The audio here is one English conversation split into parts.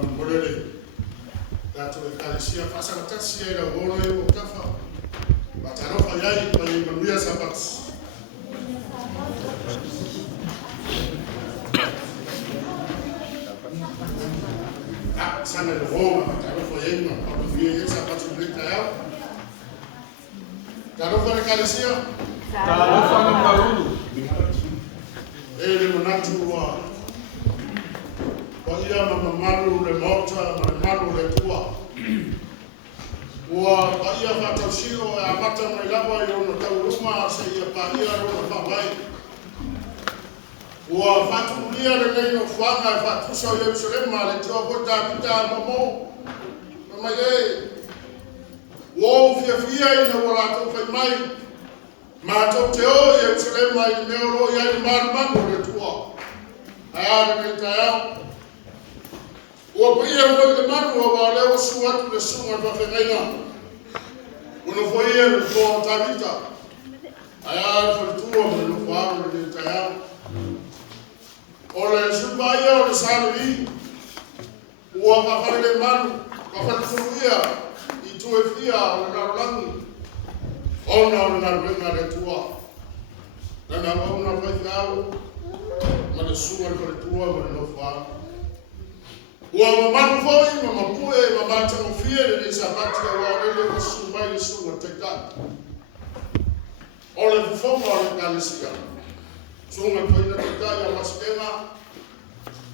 Kambolele. Dato e kalesia pasang tasia ila wono e okafa. Batano fayai pa i manuia sabat. Sana de Roma, batano fayai ma pa manuia sabat blita yao. Dato fa kalesia. Dato fa maulu. Ele manatu wa ia mamalu le mota, mamalu le tua. Ua ia whatausiro e amata mai lawa i rona tauruma se ia paia rona whawai. Ua whaturia le nei no whanga e whatusa o Yerusalema le tua kota pita mamo. Mai e, ua fia i na wala tau whai mai. Mātou te o Yerusalema i meoro i ai marmanu le tua. Ai ara nei tai o pia foi de manu o valeu suatu de sunga pa fengaina. Uno foi ele for Tabita. Aya foi tuo no faro de Taya. Ole subaya o salvi. O pa fare de manu, pa fare fuia i tu e fia o na langu. Ona na venga de tua. Na ona vai fao. Ma de sunga for tua no faro. Ua mamanu foi, mamapue, mamata mofia le sabati a waorele o sumai sunga teka. Ole fufonga ole kalesia. Sunga koina teka ya maskena.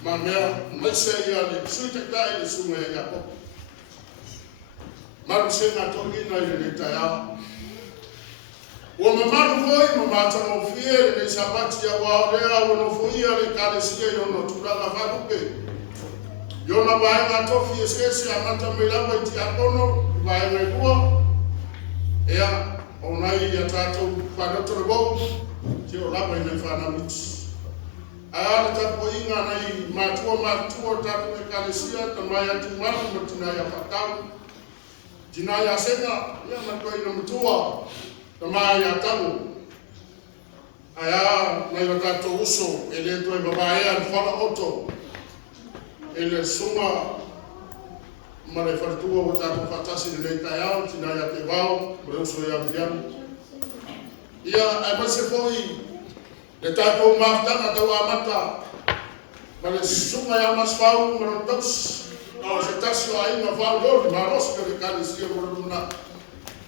Mamea, maise ia le sui teka ile sunga ya yapo. Maru senga togina ile taya. Ua mamanu foi, mamata mofia le sabati a waorele o foia le kalesia yono tulaga farupe. Yona baenga tofi esesi amata melava iti akono, baenga ikua. Ea, onai ya tato whanoto rebo, te o lapa ina whana miti. Ayana tapo inga nai matua tato e kalesia, tamai ati manu ma tinaya patau. Tinaya senga, ia matua ina mutua, tamai atamu. Aya, nai wa tato uso, ele to e babaea whana oto. Ele suma mare fartua o tato fatasi de leitaiao, tinaya te vau, breuso ia vian. Ia, ai mase foi, le tato maftanga tau amata, mare suma ia mas vau, mare taus, no, se tasio a inga vau lori, maros que le kalisia moruna,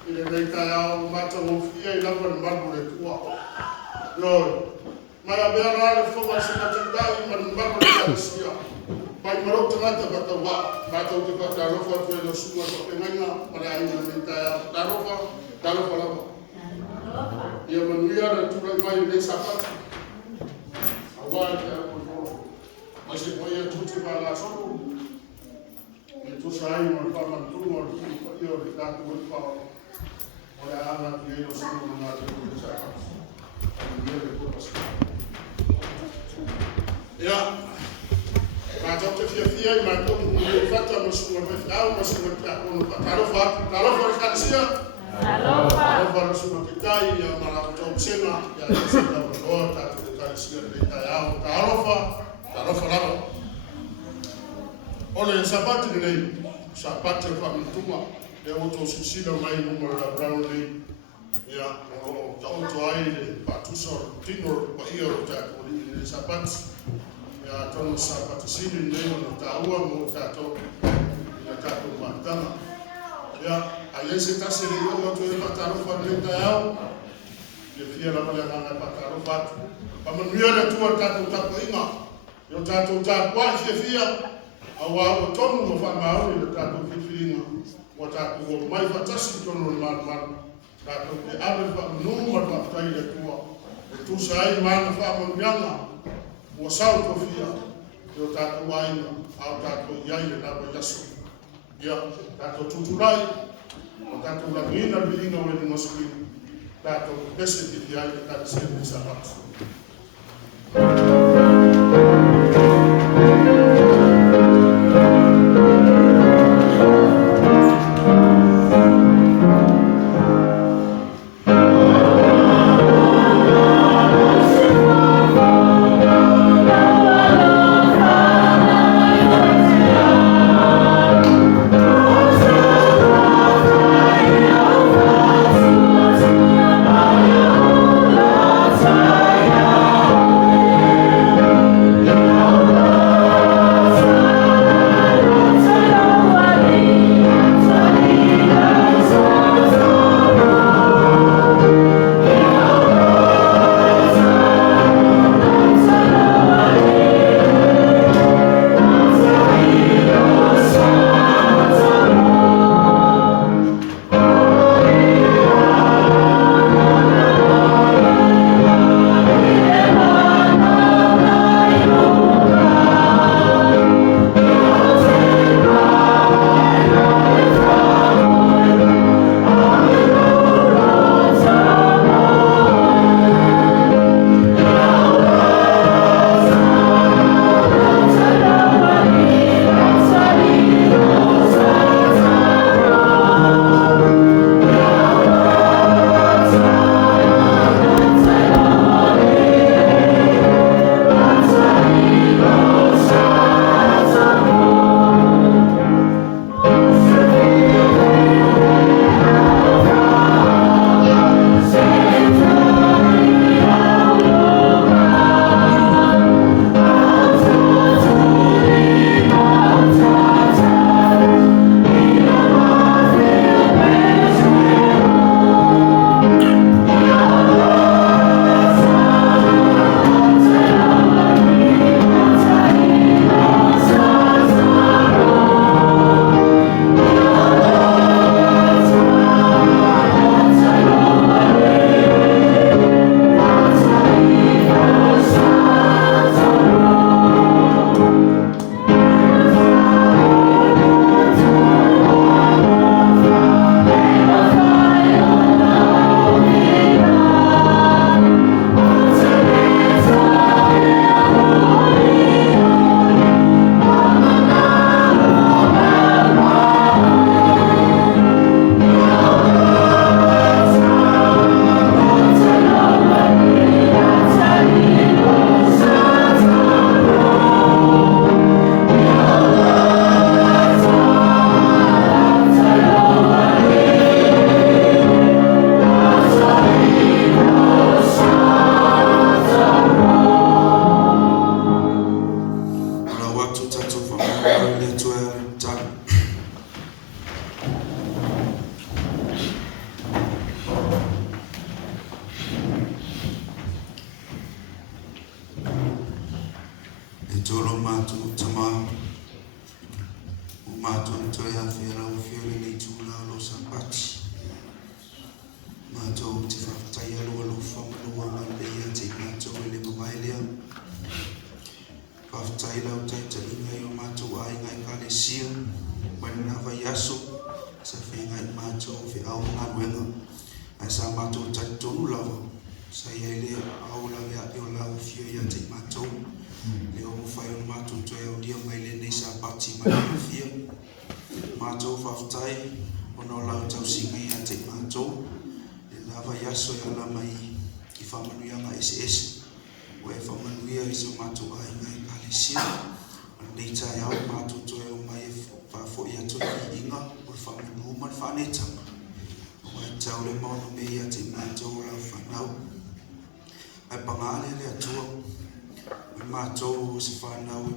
ile leitaiao, mata mofia, ilava le marmo le tua. Lori, mai avea rale fonga se matendai, mare marmo le kalisia. Pai marau tangata batawa, batau te patarofa foi no sunga ko penanga, para aina nita tarofa lava. Ia manuia na tura mai le sapat. Awal te ko. Mas e foi tudo para lá só. E tu sai no para mantu, no io le tanto quel pa. Ora ana che io sono una di sapat. Ia le ko pas. Ia Matau te fia i matau mui fata masunga mefau masunga te akono pa. Tarofa le kalesia? Tarofa le sunga te tai ia maraputau senga ia senda wanoa tatu le kalesia le tai au. Tarofa lava. Ole sabati nei, sabati whamituma, le oto sisila mai numero la brau nei. Ia, o tauto ai le patusor, tino pa ia o te akoni le sabati. Ya tono sapatu sini ndio no taua mo tato ya tato matama ya alese tasere yo to e pataro farleta yao ye fia la mala ngana pataro pat pamonia na tua tato tapo inga yo tato tapo fia awa o tono mo fa maori le tato fifinga mo tato mo mai fatasi tono mal tato e ave fa no mo fa tai le tua tu sai mana fa mo nyanga o sau kofia yo tato waina au tato yaile na bo yaso ya tato tuturai o tato la mina bilinga o ni mosuli tato pese di yaile tato sempre sabat tolo mātou tamā, o mātou toi a whera o whiore nei tūla o lo sapati. Mātou te whakatai alo alo whamanua ngā leia te mātou e le mamailea. Whakatai lau taita ingai o mātou a ingai kale sia, wani nawa yaso, sa whengai mātou whi au ngā ruenga. Ai sa mātou tai tonu lava, sa iai lea au lawe api o lau whio ia te mātou. Le o mwhai o mātou toi au dia mai le nei sa pati mai o whio. Mātou whakatai o no lau tau singa ia te mātou. Le nawa yaso ia la mai i whamanuianga SS. O e whamanuia i so mātou a ingai kale sia. Nei tai au mātou toi au mai e whafo ia toi i inga o le whamanu man whanetanga. O e tau le maunu me ia te mātou lau whanau. Ai pangale le atua. Ai mātou se whanau i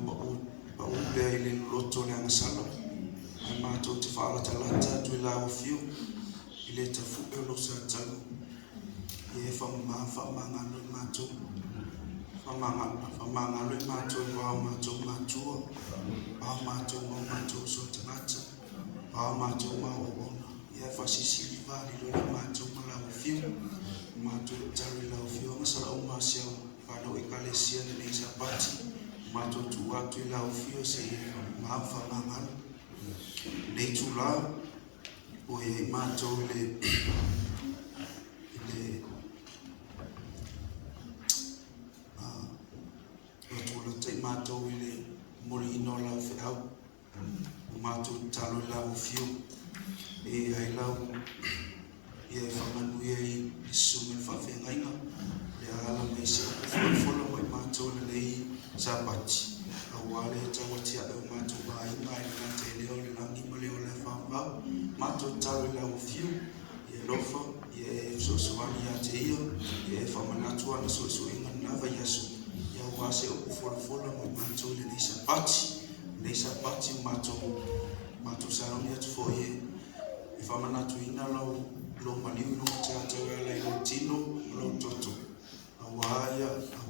pa upea i le loto le angasala. Ai mātou te whaalata lata tui lau whio. I le tafupe o lo sa talu. I e whamangalo i mātou. Whamangalo i mātou i wao mātou mātua. Wao mātou mau mātou so tangata. Wao mātou mau ona. I e whasisiri vali lo le mātou ma lau whio. Mātou tari lau whio ngasala o māsiau. Whanau e kalesia nei sa pati. Mātou tu atu i lau whio se e whamangalo. Nei tu lau. O e mātou le mātou i le mori ino lau whiau. O mātou talo i lau whio. E ai lau i e whamanuia i sunga whawhengainga. Le ala mai se whawhola mai mātou le nei sapati. A wale e tawatia e o mātou a inga i ngā te leo le langi ma leo le whawhau. Mātou talo i lau whio. I e lofa, i e sosoani a te ia. I e whamanatua na soso inga nawa yasu. Wase o fola mo mātou le nei sapati. Nei sapati o mātou saroni atu fo e whamanatu ina lau lo maliu no tātou e lei lo tino lo toto. A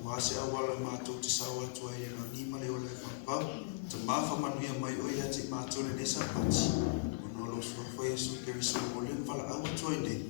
wase awala mātou te sawa atu e la nima leo le whapau. Ta mawhamanuia mai o ia te mātou le nei sapati. O no lo suafo e su keri so o le mwhala awa toi nei.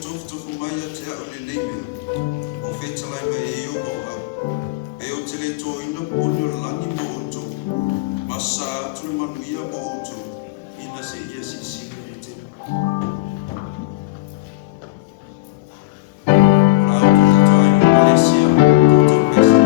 tofu mai te au le nei mea. O whetalai mai e o o au. E o te le tō ina puni o langi mo o tō. Masa atu le manuia mo o tō. Ina se ia si sika i te. Rau tu te toa i Malaysia. Tō pesa.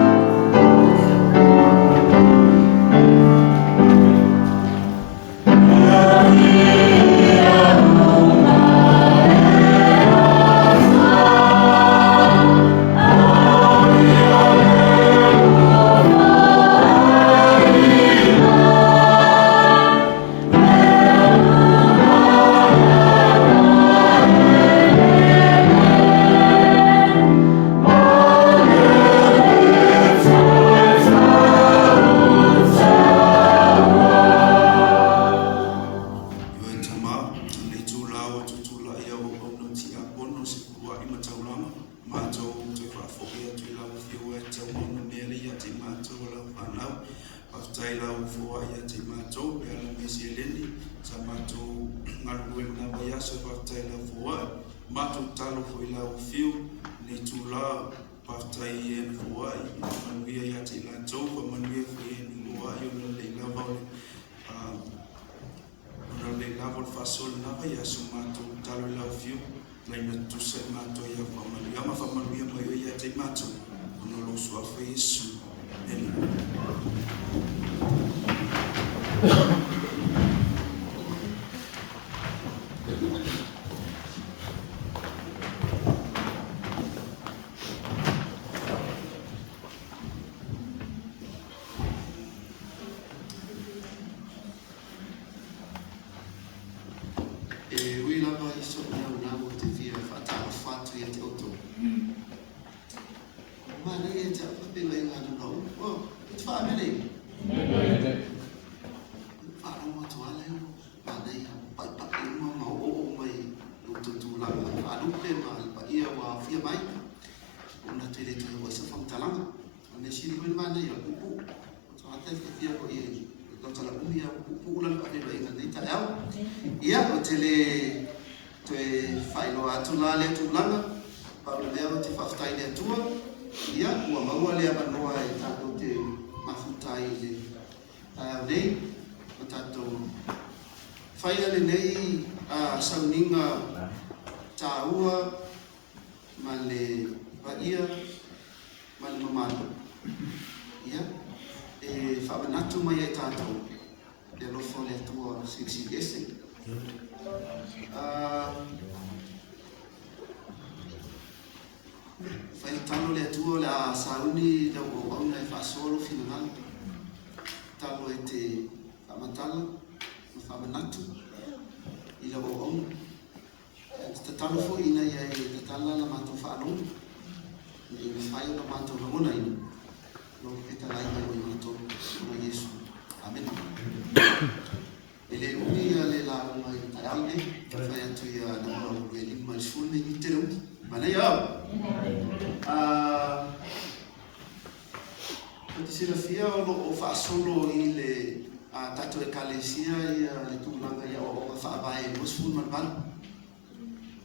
Solo ile tato ekalesia ia le tulaga ia o whaabae mosfu manban.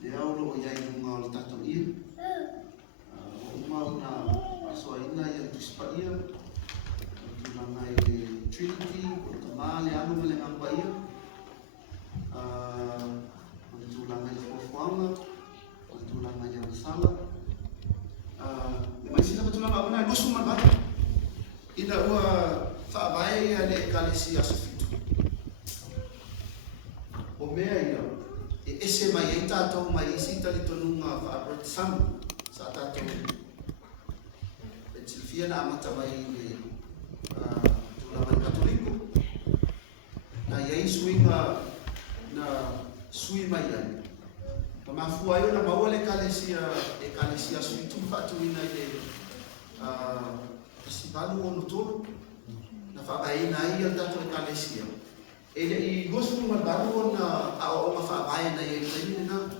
Ia o ia i runga o le tato ia. O umau na asoa ina ia le tuspa ia. O tulaga i le Trinity, o le tama le anu le ngangwa ia. O le tulaga i Fofuanga, o le tulaga i Amasala. Le maisina ka tulaga ona i mosfu manban. Ina ua whaabae ia le ekalesia sofitu. O mea ia, e ese mai e tātou mai isi tali tonunga whaabratisamu sa tātou. E tilfia na amata mai le tulaman katoliko. Na iei suinga na sui mai ai. Pa mafua io na maua le ekalesia sofitu whaatuina i le Festivalu o notoro na whaabae na ia tato ekalesia. E i gospel mabaru na o whaabae na ia taimine na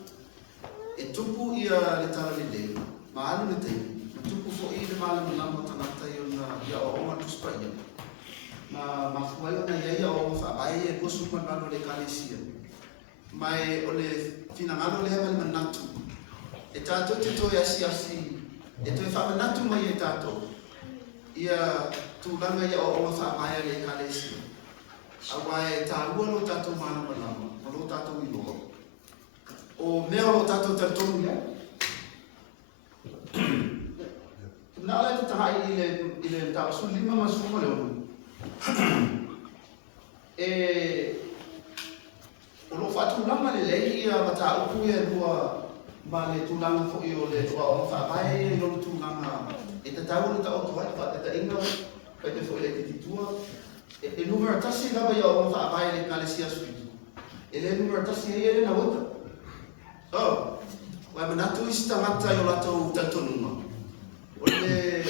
e tupu ia le tala le leo. Maalu le taimine. Na tupu fo i le maala malama tanata ia o oma tuspa ia. Na mafua ia na ia o whaabae e gospel mabaru le ekalesia. Mai o le finangalo le hema le manatu. e tātou te toi asi e toi whamanatu mai e tātou ia tūlanga ia o onga whaamaya le kālesi awa e tāua lo tātou mana manama ma lo tātou iloa o mea lo tātou tātou ia nā lai te tahai i le tāwasu 5 masuma le onu o lo whatūlanga le lei ia ma tā upu ia rua ma le tūlanga fo i o le tua o whaamaya i lo tūlanga e te tau le tau tuai wha te inga pai te fo i le tititua e numera tasi lava ia o whaamaya le kālesia suitu e le numera tasi e le na wata wai manatu isi tangata i o latou tatonunga o le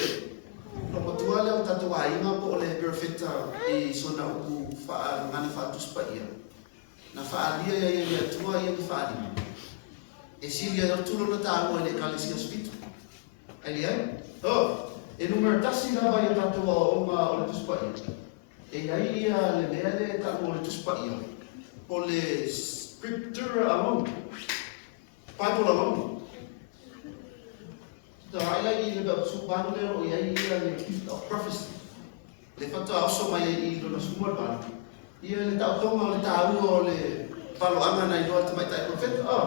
lokotua leo tatou ainga po o le perfecta i sona uku ngani whaatuspa ia na whaalia ia ia tua ia ni whaalima e silia ia tulo na tāua i le kālesia suitu ai ai e numero tasi lava ia tatou o le tuspa ia e iai ia le mea le tāua o le tuspa ia o le scriptura alone Bible alone the highlight is about subhanu le o iai ia le gift of prophecy le fata aso mai i lona sumar ban ia le tautonga o le tāua o le paloanga na inoa te mai tai profeta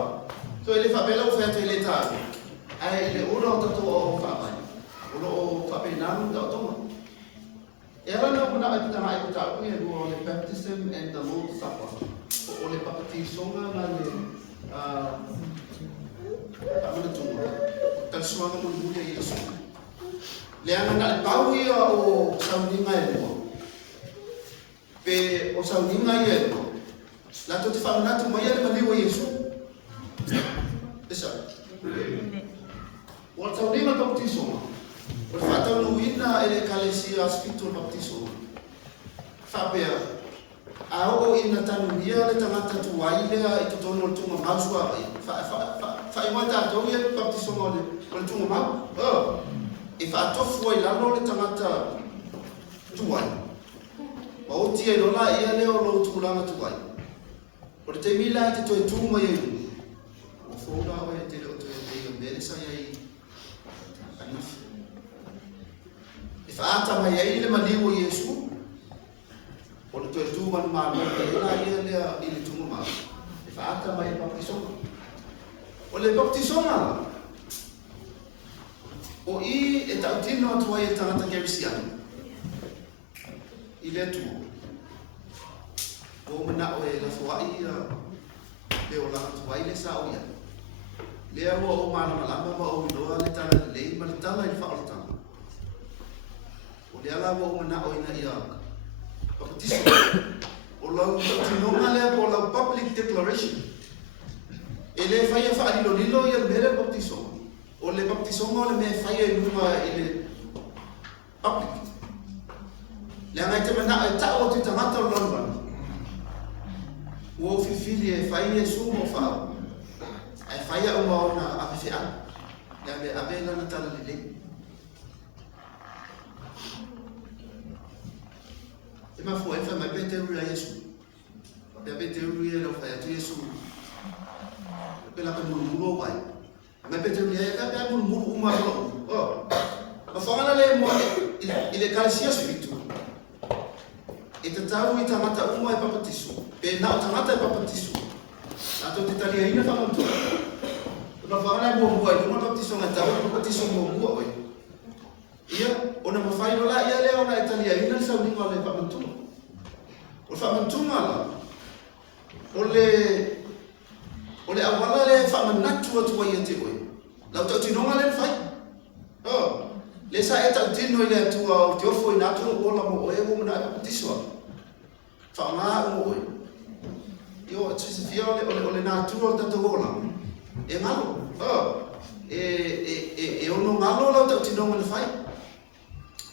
so ele whapela o whea le tāua ai le ora o tatou o whaamai o lo o whapenanu tautonga e ala na kuna ai putanga ai tāua ia lua o le baptism and the Lord's Supper o le papatisonga na le amana tunga talsuanga mo mulia Yesu le ana na pau ia o sauninga e mo pe o sauninga ia la to te whanatu mai ale mani o Yesu esa o sauninga baptisonga o whatau nuina ele kalesia spiritual baptisonga whapea a o ina tanu ia le tangata tuai lea i totono le tunga mausua whaingoa tātou ia baptisonga o le tunga mau e whaatofu ai lalo le tangata tuai ma o tia i rola ia leo lo tūlanga tuai o le teimila i te toi tūma i o fōra o e te leo toi te ia meresa i anafi e whaata mai ai le maniwa Yesu o le toi tūma ni maa mea ila ia lea i le tunga mau e whaata mai baptisonga o le baptisonga o i e tautino atua i e tangata kerisiano i le tua o mana o e la fuai ia le o langa tuai le sa o ia le ua o mana malama ma o iloa le tala le lei ma le tala i wha o le tala o le ala o mana o ina ia baptisonga o lau tautinonga lea po lau public declaration ele fai fa ali lilo ia mere baptisonga o le baptisonga o le me fai e numa ele public le ngai te mana e ta o te tangata o lamba o fifili e fai e sumo fa e fai a uma ona a fia ya le abela na tala le e ma fo e fa mai Peter ia Yesu pe Peter ia lo fai a Yesu pela ka mulu vai me Peter ia ka pe mulu uma lo ma fanga le mo ile kalsia spiritu e te tau i tangata uma e papatisu pe na tangata e papatisu ato te talia ina whamantua ma fanga le mo i luma papatisu nga tau papatisu mo mua oi ia ona ma fai no la ia le ona e talia ina sa uninga le papantua o whamantunga la o le awala le whamanatu atua i te oi lau tau tinonga le whai le sa e tau tino i le atua o te ofo i nātuna ola mo oe mo muna e papatisua whaanga mo oi io tisi fia o le nātuna o tatu ola e ngalo e ono ngalo lau tau tinonga le whai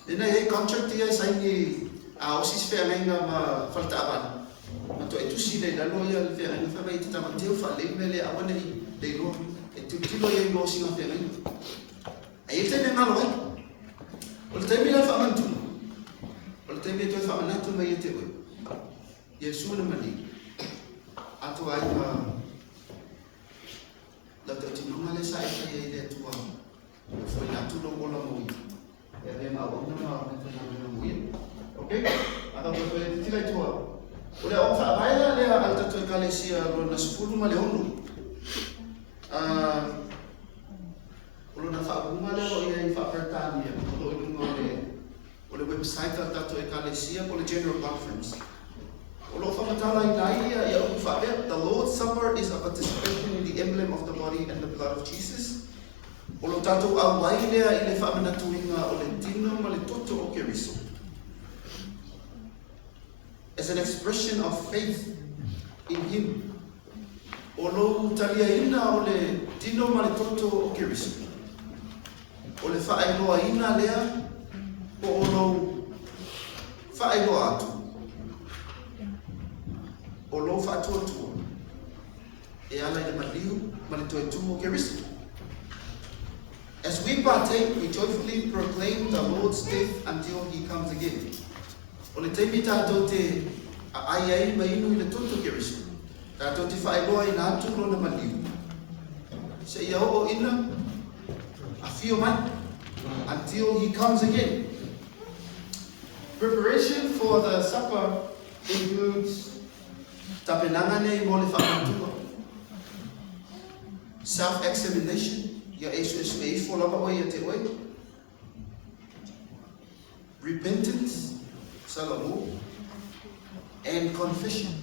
Nena e contract ia saini a osis fea ngainga ma falta abana. Ma to e tusi le lalo ia le fea ngainga whama i te tamateo wha le mele awane i le loa. E tilo ia i loa singa fea ngainga. A i te me ngalo ai. O le taimi la wha mantuna. O le taimi e toi wha manatu mai e te oi. Yesu na mani. Ato ai ma la te tinonga le sa e atu lo ola mo. E le ma o na mo okay? Aka ko te tila tua. Ole o fa vai le alta to kalesia lo na sufulu ma le onu. Olo na fa bunga le o ia fa pertania. Olo o le website alta to kalesia ko le general conference. Olo fa matala i ia o fa the Lord's Supper is a participation in the emblem of the body and the blood of Jesus. Olo tato a wai le i le fa manatuinga o le tino ma le toto o keriso. As an expression of faith in Him. Olo talia ina o le tino ma le toto o keriso. O le whaailoa ina lea, o olo whaailoa atu. O lo whaatuatua. E ala i le maliu, ma le toe tumo keriso. As we partake, we joyfully proclaim the Lord's death until He comes again. O le teimi tātou te ai ma inu i le toto keriso. Tātou te whaeloa i nā atu lona maliu. Se ia o ina, a fio man, until He comes again. Preparation for the supper includes tapenanga nei mo le whakatua. Self-examination, ia esu e wholapa oi a te oi. Repentance, salamu, and confession.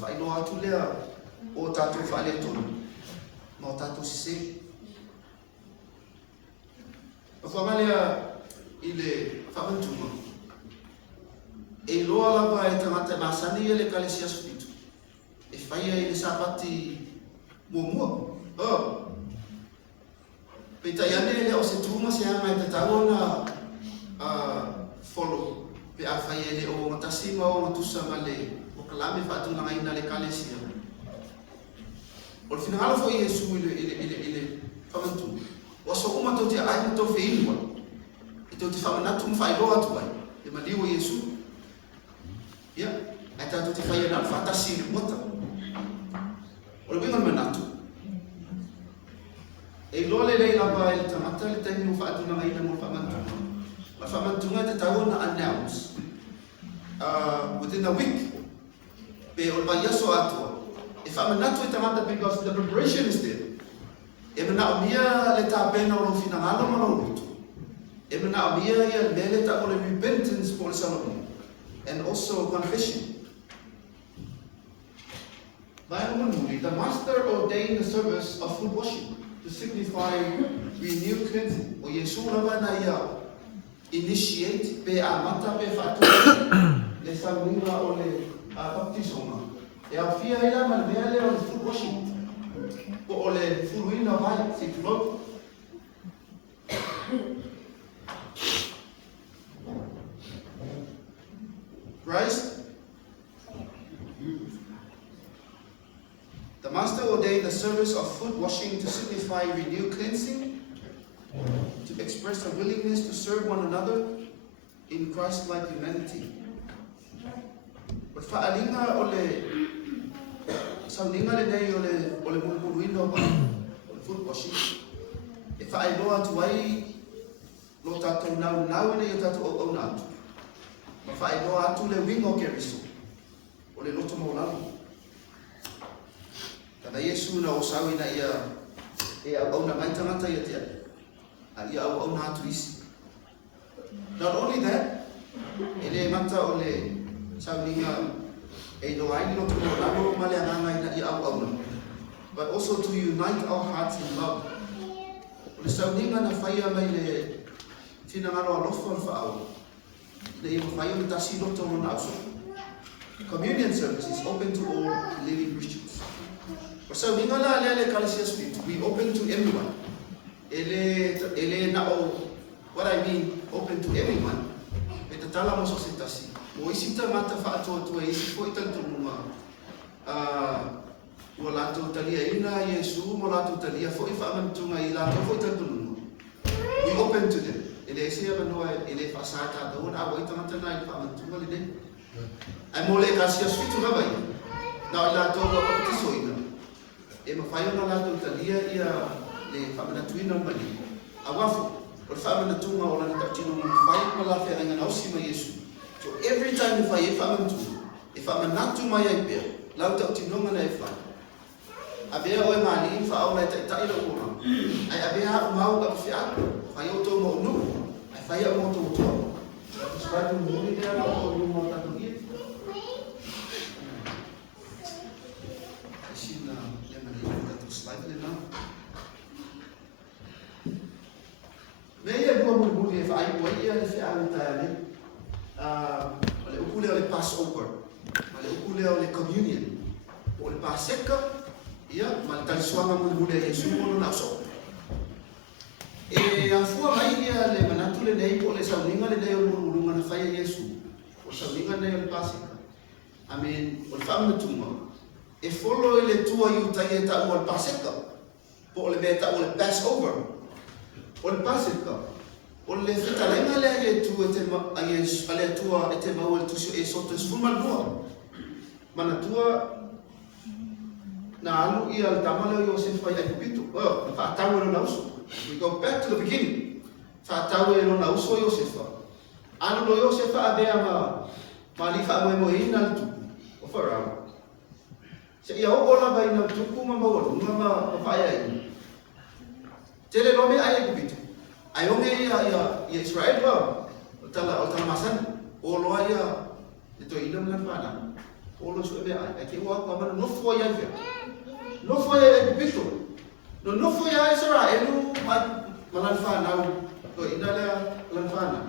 Whainoa atu lea o tātou whaale tonu, ma o tātou sise. Whamalea i le whamantuma. E loa lapa e tangata masani e le kalesia spiritu. E whaia i le sapati mua. Peta iane le o se tuma se ama e te tau na follow. Pe a whaia le o matasi ma o matusa ma le o kalame whaatu na ina le kalesia. O le finangalo fo i Jesu i le whamantu. O so uma tau te ai tau wheinua. I tau te whamanatu mwhailoa atu ai. E maliwa i Jesu. Ia, ai tau te whaia na whatasi le mota. O le wingan manatu. E loa le lei lapa e le tamata le taimi o whaatu na ina mo whamantu. Ma whamantunga te tau na announce. Within a week. Pe o le vaiaso atua. E whamanatu e tamata because the preparation is there. E mana o mia le tāpena o lo finangalo ma lo rutu. E mana o mia ia mele ta o le repentance po le salomo. And also confession. The master ordained the service of foot washing to signify renewed cleansing. O Yesu lava na ia initiate pe a mata pe fatu le saluinga o le baptisoma. E a fia ila ma le mea le o le foot washing. O le furuina vai se float. Christ. The master ordained the service of foot washing to signify renewed cleansing, to express a willingness to serve one another in Christ-like humanity. But fa'alinga o le sauninga le nei o le muluino ba o le foot washing. E whaeloa atu ai lo tātou nau nei o tātou au nātu. Ma whaeloa atu le wingo keriso o le loto maulamu. Kana Yesu na o sauina ia e au na mai tangata ia tia. A ia au na atu isi. Not only that, ele mata o le sauninga e no ai no tumo lamo male anga ina ia au na. But also to unite our hearts in love. Le sauninga na faia mai le finangalo alofa fa'au. Le faia le tasi doctor na aso. Communion service is open to all living Christians. So we open to everyone. Ele na o what I mean open to everyone. Eta tala mo sositasi. Mo isita mata fa atu isi foi tanto numa mo lato talia ina Yesu mo lato talia foi fa mantunga I lato foi tanto numa. We open to them. Ele sia manoa ele fa sata do na o ita mata na fa mantunga le ne. Ai mo le kasia sfitu na vai. Na lato o tisoina. E mawhai ona lato talia ia le whamanatuina mani. awafu o whaamana tunga o lana kaptino mo whai malawhi anga nausi ma Yesu. So every time if I whaamana tunga, if whaamana tu mai ai pia, lau tau tinonga na e whai. Abea oe mali in wha au lai tai la ura. Ai abea umau ka whia, whai o tō mo unu, ai whai au mo tō toa. Spai tu muni lea na o unu mo tatu ia. Sina yana i tatu slide le na. Meia bua muni e whai ua ia le whia au tai ale. Le ukule o le Passover, le ukule o le communion, o le Paseka, ia, ma le talisuanga muli a Yesu mono na so. E afua mai ia le manatu le nei po le sauninga le nei o mulunga na whai a Yesu, o sauninga nei o le Paseka. Amen, o le whamana tuma. E follow i le tua i utai e tau o le Paseka, po o le mea tau o le Passover, o le Paseka. O le whitalenga lea i e tu e te ale tua e te mau e tusio e soto e sfumalua. Mana tua na alu i al tamale o Iosef ai kupito. Na whaatau e lo nauso. We go back to the beginning. Whaatau e lo nauso o Iosef. Anu lo Iosef a bea ma li wha moe moe ina le tuku. O wharau. Se ia o ola vai na tuku ma mawalu. Nga ma whaia ina. Tele lome ai kupito. Ai onge ia Israel ba o tala masan o loa ia e to ina mna fana o lo su e ai ke wa pa no fo ia ve no fo ia e pito no fo ia Israel ma fana to ina la fana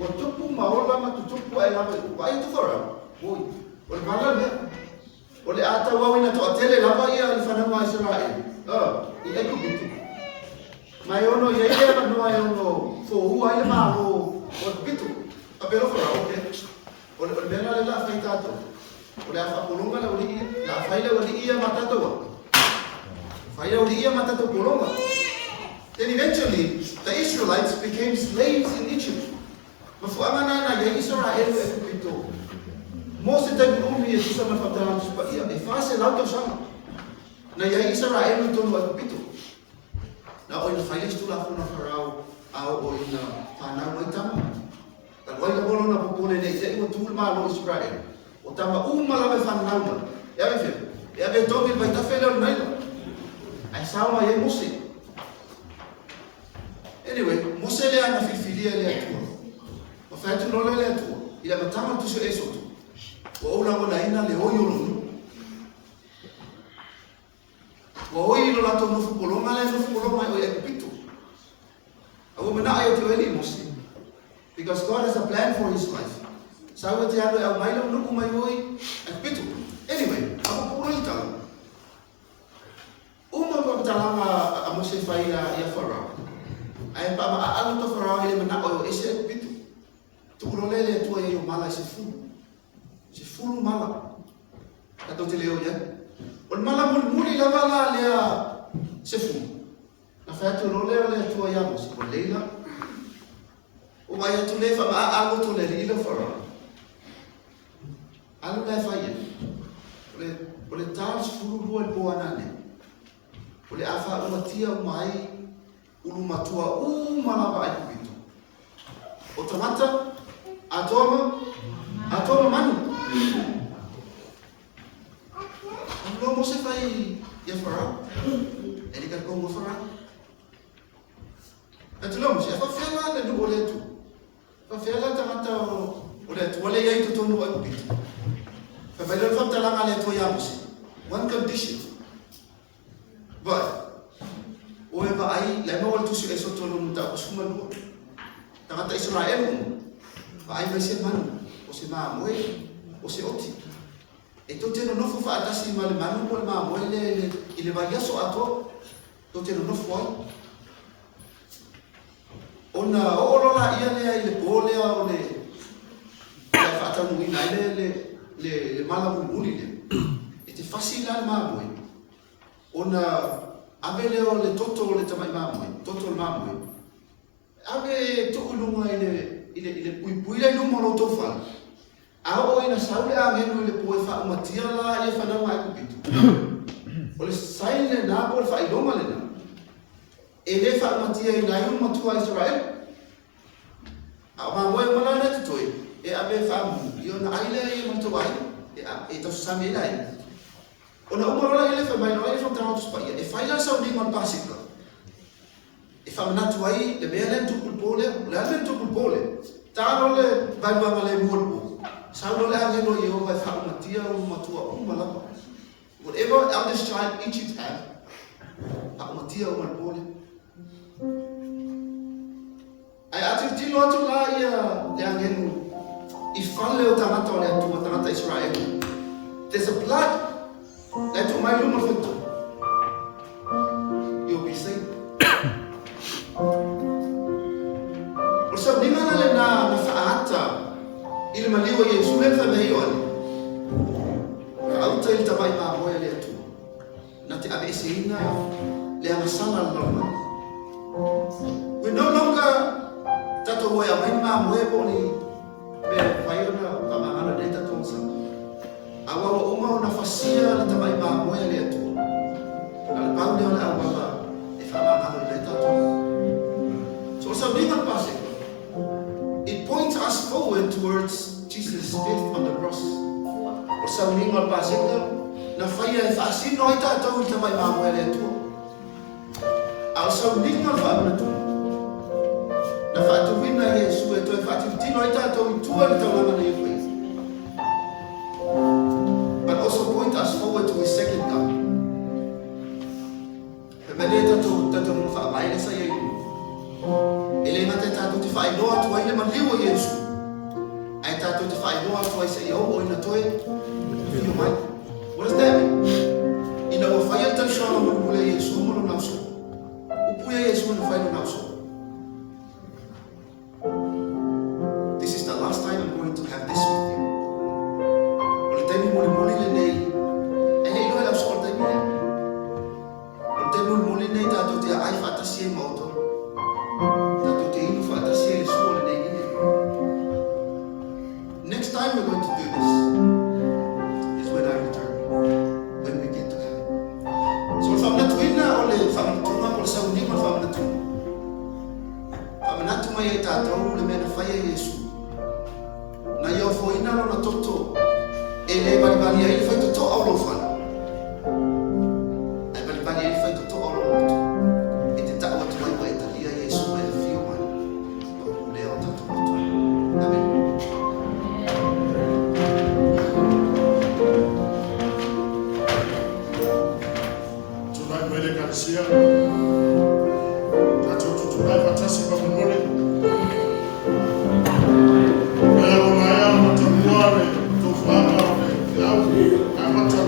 o tupu ma ola ma tupu ai la ai to fora o mala ne o le ata wa ina to tele la ba ia fana ma Israel i e ku pito mai ono ia ia no ai ono fo ua ile ma o pitu a pelo fora okay o bena le la faitato o le fa polonga la uli la faile uli ia matato faile uli ia matato polonga. Then eventually the Israelites became slaves in Egypt. Ma fu amana na ia Israel e pito Mose te umi e tusa ma fatala pa ia e fase lauto sama na ia Israel to no pito. Na o ina whailes tu la funa wharau au o ina whanau mai tama. Ta wai la bono na popone nei te iwa tūl maa lo Israel. O tama umala me whanau na. Ea me whia. Ea me toki vai ta whele o naila. Ai sawa e Mose. Anyway, Mose lea na whiwhiria lea tua. Ma whaitu nole lea tua. Ila matama tuso e sotu. O oula o na ina le oi o lonu. Wa oi lo lato no fupolonga le no fupolonga o e kupito. Awo mena ai o te eli Mose. Because God has a plan for his life. Sa o te alo e mai lo no mai oi e kupito. Anyway, awo puro ita. Uma pa talanga a Mose fai ia Farao. Ai pa ma alu to Farao ele mena o ese e kupito. Tu rolele tu e o mala se fu. Se fu mala. Kato te leo ya. O mala muli lava la lea sefu. Na whaetu rolea lea tua iamos. O leila. O mai atu lefa ma ago to le lila whara. Alu lea whaia. O le tāls furu rua e poa nane. O le awha umatia umai ulu matua umalawa ai kupito. O tamata, atoma manu. Lo Mose fai ia Farao. Ele ka kongo Farao. Atu lo Mose fa fela le du ole tu. Fa fela tamata o le tu ole ia tu tonu ai kupito. Fa vai lo fa talanga le tu ia Mose. One condition. But o e va ai le mo tu se so tonu muta o suma lu. Tamata Israel mo. Va ai vai se manu. O se ma moe. O se oti. E to teno nofo fa atasi ma le manu po le ma mo le ile va yaso ato to teno nofo ai ona olola ia le ile pole o le fa ata mu ina le mala mu le e te fasila le ma mo ona abele o le toto le tamai ma mo toto le ma mo abe to ulunga ile pui le no mo to fa Ao ina saule a ngenu le poe fa umatia la e fa na mai kupito. O le saile na po fa iloma le na. ele whaamatia I nai matua Israel. A ma moe mana na te toi. E abe whaamu. I ona aile I matua e tasu sami ilai. Ona umarora ele whamai no ele whamtana atu spaia. E whaila sau ni ngon pasika. E whamanatu ai le mea len tukul pole. Le alen tukul pole. Tāno le vaiwanga le muotu. Sau no le angelo I o vai whaamatia o matua umalapa. Whatever eldest child each should have. Whaamatia o malpole. Ai atu tino atu la ia le angenu I whale o tangata o le atua tangata Israel. There's a blood le atu mai luma whutu. You'll be saved. O sa ningana le na whaata I le maliwa Yesu le whamei o ane. Auta I le tamai maa moe le atua. Na te abe ese ina le angasala lama. We no longer tato moe a mai maa moe boni me whaiona kamangana de tato sa. Awa wa uma o na whasia le tamai maa moe le atua. Na le pau leo le awala e whamangana le tato. So sa ningan pasik. It points us forward towards Jesus' death on the cross. O sa ningan pasik na whaia e whaasino I tato I tamai maa moe le atua. Al sa ningan whaamana na whaatuwina Yesu e toi whaatitino I tātou I tua le taulanga na iwhai. But also point us forward to his second coming. He mene tātou muna whaamai le sa iei. Ele ngate tātou te whainoa tua I le maliwa Yesu. Ai tātou te whainoa tua I sa iau o ina toi. Whio mai. What does that mean? Ina wa whaia tausanga mula Yesu mula nauso. Upuia Yesu mula whaino nauso. This is the last time I'm going to have this with you. O le taimi muli le nei, e hei loe lau so o le taimi nei. O le taimi muli nei tātou te ai whaatasi e mauto. Tātou te inu whaatasi e le sua le nei nei. Next time we're going to do this is when I return, when we get to heaven. So le whamanatuina o le whamanatunga o le saunima whamanatu. Whamanatu mai e tātou le mea na whaia Yesu. Na iau foina no na toto e le balibali ai le whai toto au lo whana. Ai balibali ai le whai toto au lo motu. E te tau atu mai mai talia Yesu mai le whio mai. O leo tatu motu. Amen. Tonight mai le kalesia. Tātou tutunai whatasi pa mumole. Mea o mai au matamuare, tō whanga o le au, a mata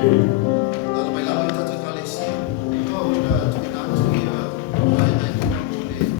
Amen.